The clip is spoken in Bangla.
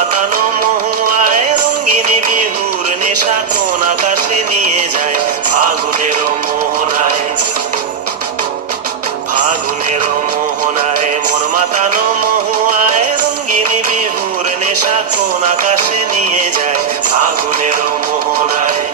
মাতানো মহুয়ায় রঙ্গিনী বিহুর নেশা কোন আকাশে নিয়ে যায় ফাগুনের মোহনায়। ফাগুনের মোহনায় মন মাতানো মহুয়ায় রঙ্গিনী বিহুর নেশা কোন আকাশে নিয়ে যায় ফাগুনের মোহনায়।